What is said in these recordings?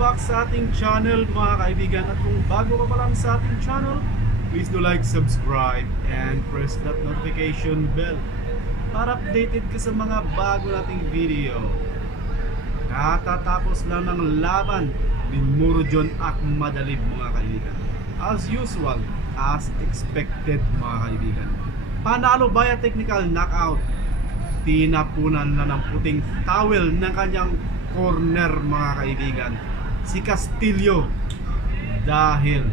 ating channel mga kaibigan. At kung bago ka pa lang sa ating channel, please do like, subscribe, and press that notification bell para updated ka sa mga bago nating video. Katatapos lang ng laban ni Murujon Akmadalib mga kaibigan. As usual, as expected mga kaibigan. Panalo via technical knockout. Tinapunan na ng puting towel ng kanyang corner mga kaibigan. Si Castillo. Dahil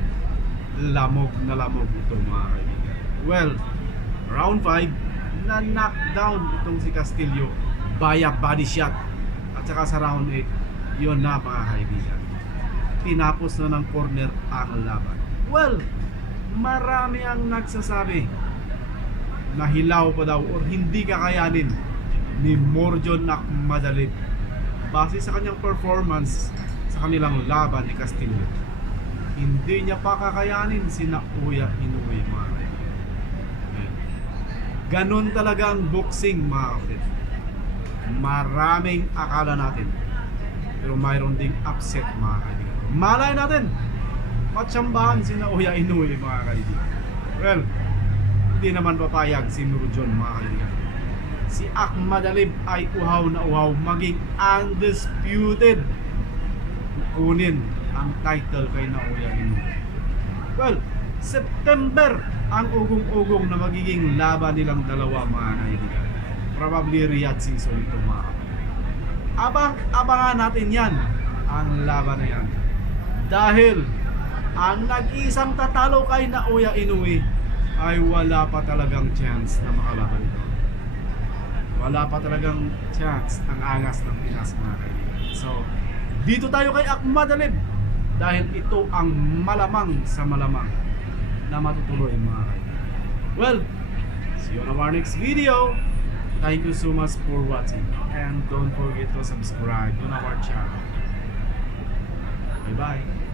lamog na lamog ito mga kaibigan. Well, round 5 na knockdown itong si Castillo via body shot. At saka sa round 8 yun na mga kaibigan. Tinapos na ng corner ang laban. Well marami ang nagsasabi na hilaw pa daw or hindi kakayanin ni Morjon Akmadalib base sa kanyang performance sa kanilang laban ni Castillo hindi niya pa kakayanin si Nakuya Inoue mga Ayan. Ganon talaga ang boxing mga kapatid. Maraming akala natin. Pero mayroon ding upset mga kaibigan. Malay natin, patsambahan si Naoya Inoue mga kaibigan. Well, hindi naman papayag si Nurjon mga kaibigan. Si Ahmad Alib ay uhaw na uhaw maging undisputed. Kunin ang title kay Naoya Inoue. Well, September ang ugong-ugong na magiging laban nilang dalawa mga kaibigan. Probably Riyadh season ito mga. Abang, abangan natin yan, ang laban na yan. Dahil ang nag-iisang tatalo kay Naoya Inoue ay wala pa talagang chance na makalaban ito. Wala pa talagang chance ang angas ng Pinas mga kaibigan. So, dito tayo kay Ahmad Alib dahil ito ang malamang sa malamang na matutuloy mga kaibigan. Well, see you on our next video. Thank you so much for watching and don't forget to subscribe on our channel. Bye bye.